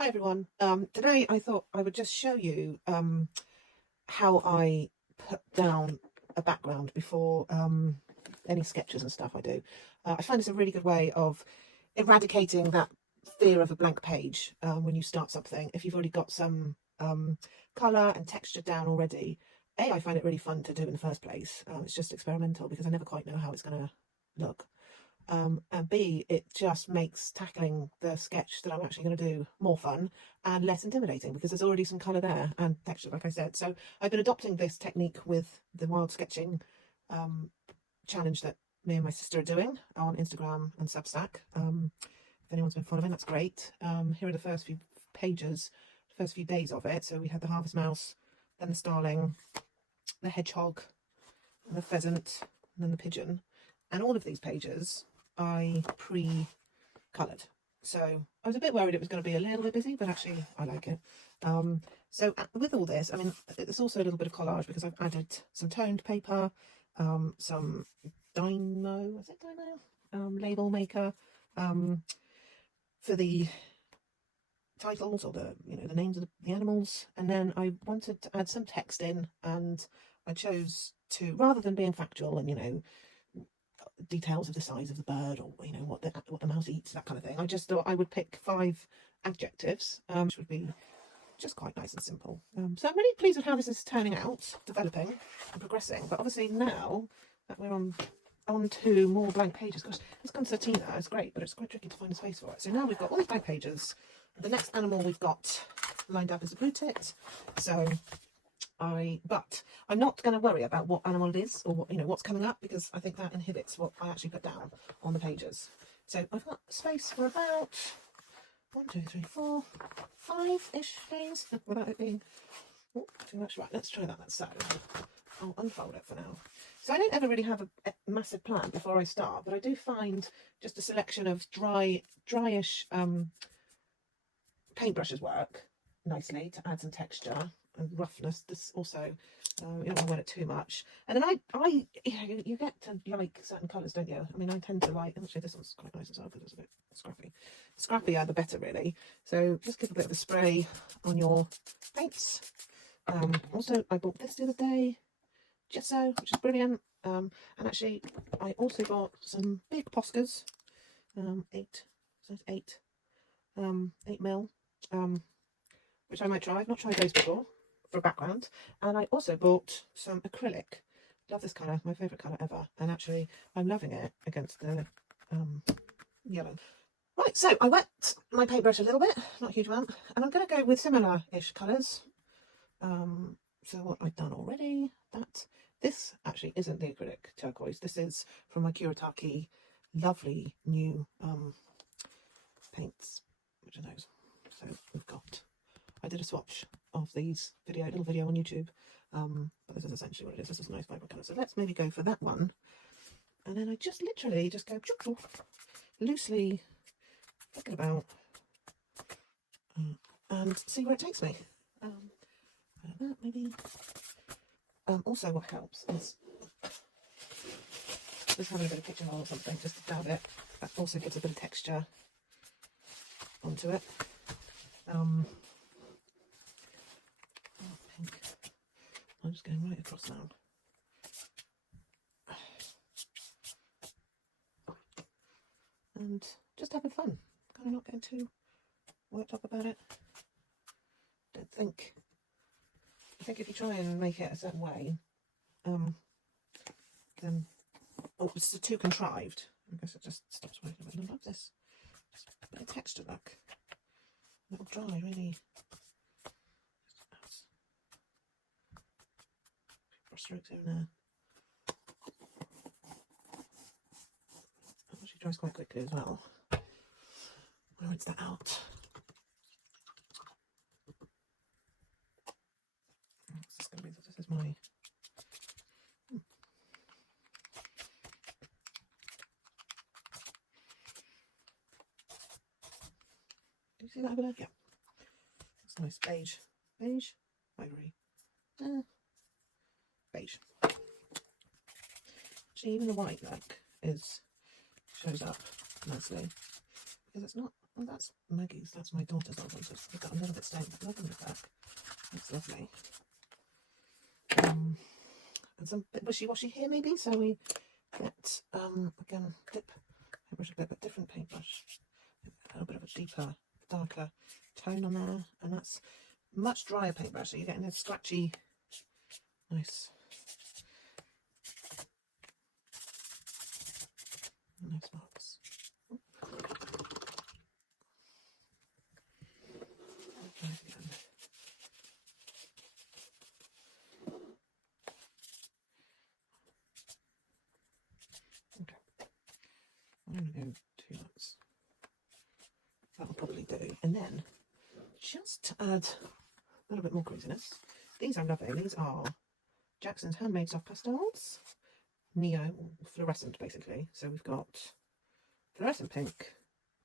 Hi everyone. Today I thought I would just show you how I put down a background before any sketches and stuff I do. I find it's a really good way of eradicating that fear of a blank page when you start something. If you've already got some colour and texture down already, I find it really fun to do in the first place. It's just experimental because I never quite know how it's going to look. And B, it just makes tackling the sketch that I'm actually going to do more fun and less intimidating because there's already some colour there and texture, like I said. So I've been adopting this technique with the wild sketching challenge that me and my sister are doing on Instagram and Substack. If anyone's been following, that's great. Here are the first few pages, the first few days of it. So we had the harvest mouse, then the starling, the hedgehog, and the pheasant, and then the pigeon. And all of these pages I pre-coloured. So I was a bit worried it was going to be a little bit busy, but actually I like it. So with all this, I mean, it's also a little bit of collage because I've added some toned paper, some Dino, is it Dino? Label maker for the titles or the the names of the animals, and then I wanted to add some text in, and I chose to, rather than being factual and details of the size of the bird or what the mouse eats, that kind of thing, I just thought I would pick 5 adjectives, which would be just quite nice and simple. So I'm really pleased with how this is turning out, developing and progressing. But obviously now that we're on to more blank pages, gosh, this concertina is great, but it's quite tricky to find a space for it. So now we've got all these blank pages. The next animal we've got lined up is a blue tit. So but I'm not going to worry about what animal it is or what's coming up, because I think that inhibits what I actually put down on the pages. So I've got space for about 1, 2, 3, 4, 5-ish things without it being too much. Right, let's try that. So I'll unfold it for now. So I don't ever really have a massive plan before I start, but I do find just a selection of dryish paintbrushes work nicely to add some texture and roughness. This also, you don't want to wear it too much. And then you get to like certain colours, don't you? I mean, I tend to like, actually this one's quite nice as well, but it's a bit scrappy. The scrappier the better, really. So just give a bit of a spray on your paints. Also, I bought this the other day, gesso, which is brilliant. And actually, I also bought some big Poscas, 8 mil, which I might try. I've not tried those before for a background. And I also bought some acrylic. Love this colour, my favourite colour ever. And actually, I'm loving it against the yellow. Right, so I wet my paintbrush a little bit, not a huge amount, and I'm going to go with similar-ish colours. So what I've done already, this actually isn't the acrylic turquoise. This is from my Kuretake lovely new paints, which are those. So we've got, I did a swatch of these little video on YouTube, but this is essentially what it is. This is a nice vibrant colour. So let's maybe go for that one, and then I just literally just go loosely flick it about and see where it takes me. That maybe. Also, what helps is just having a bit of kitchen oil or something, just to dab it. That also gives a bit of texture onto it. Pink. I'm just going right across now. And just having fun. Kind of not getting too worked up about it. I think if you try and make it a certain way, then it's too contrived. I guess it just stops working. But I love this. Just a bit of texture, look. It'll dry really. Brush strokes here and there. It actually dries quite quickly as well. I'll rinse that out. This is my. Do you see that over there? Yeah. It's nice beige, ivory, beige. Actually, even the white shows up nicely because it's not Oh, that's Maggie's. That's my daughter's album. So it's got a little bit stained. Love in the back. That's lovely. And some bit wishy-washy here maybe. So we get again dip paintbrush a bit, but different paintbrush. A little bit of a deeper, darker tone on there, and that's much drier paintbrush. So you're getting a scratchy, nice marks. Okay, I'm going to go 2 months. That'll probably do. And then, just to add a little bit more craziness, these I'm loving. These are Jackson's Handmade Soft Pastels, Neo, fluorescent basically. So we've got fluorescent pink,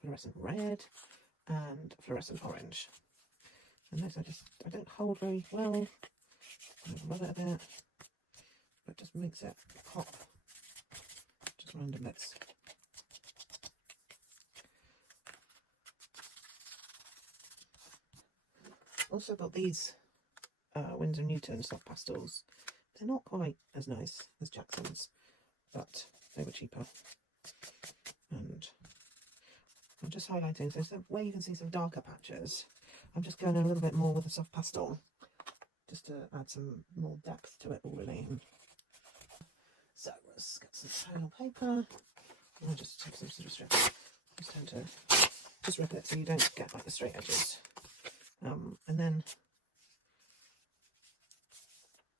fluorescent red, and fluorescent orange. And those I don't hold very well. I rub it a bit, but just makes it pop. Just random bits. Also got these Winsor Newton soft pastels. They're not quite as nice as Jackson's, but they were cheaper. And I'm just highlighting, so where you can see some darker patches, I'm just going a little bit more with the soft pastel, just to add some more depth to it all really. So let's get some tile paper. I'll just take some sort of strip. Just tend to just rip it so you don't get like the straight edges. And then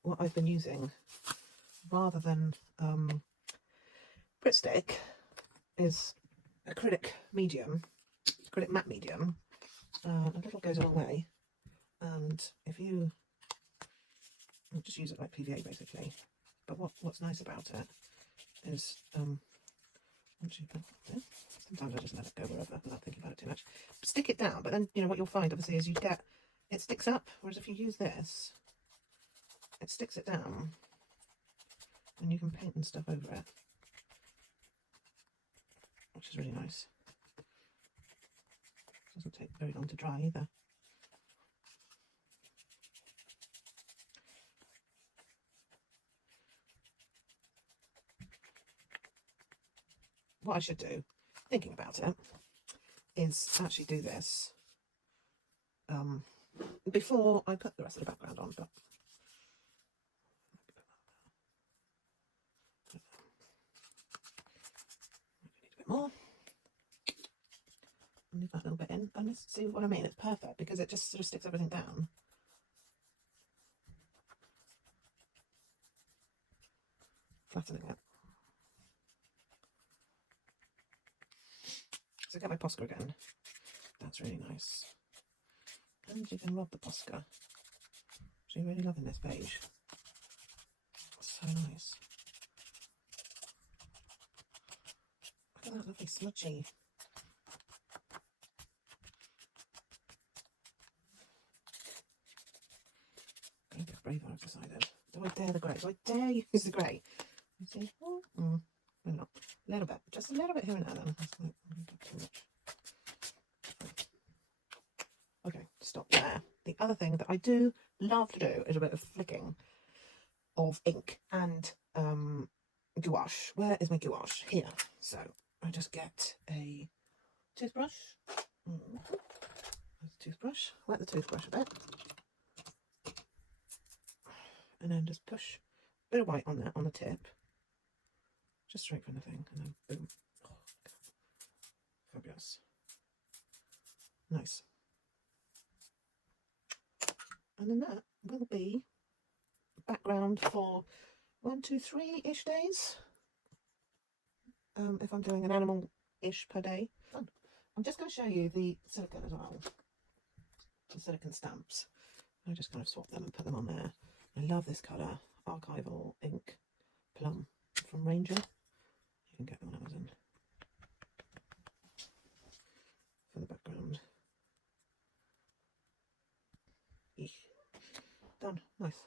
what I've been using, rather than Grit Stick, is acrylic matte medium. A little goes a long way, and if you I'll just use it like PVA basically. But what's nice about it is sometimes I just let it go wherever without thinking about it too much. Stick it down, but then you know what you'll find obviously is it sticks up, whereas if you use this, it sticks it down and you can paint and stuff over it, which is really nice. Doesn't take very long to dry either. What I should do, thinking about it, is actually do this before I put the rest of the background on, but need a bit more. Leave that little bit in, and see what I mean. It's perfect because it just sort of sticks everything down. Flattening it. So get my Posca again. That's really nice. And you can rub the Posca. Actually really loving this beige. It's so nice. Look at that lovely smudgy. I'm going to get braver, I've decided. Do I dare the grey? Do I dare use the grey? You see? Maybe not. A little bit. Just a little bit here and there then. That's like, too much. Okay, stop there. The other thing that I do love to do is a bit of flicking of ink and gouache. Where is my gouache? Here. So I just get a toothbrush. There's a toothbrush. Wet the toothbrush a bit. And then just push a bit of white on there, on the tip. Just straight from the thing. And then boom. Oh, fabulous. Nice. And then that will be background for 1, 2, 3-ish days. If I'm doing an animal-ish per day. I'm just going to show you the silicone as well. The silicone stamps. I just kind of swap them and put them on there. I love this colour. Archival Ink Plum from Ranger. You can get them on Amazon. For the background. Eesh. Done. Nice.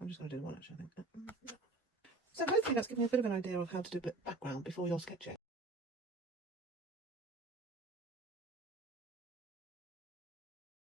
I'm just going to do one actually, I think. So hopefully that's given you a bit of an idea of how to do a bit of background before you're sketching.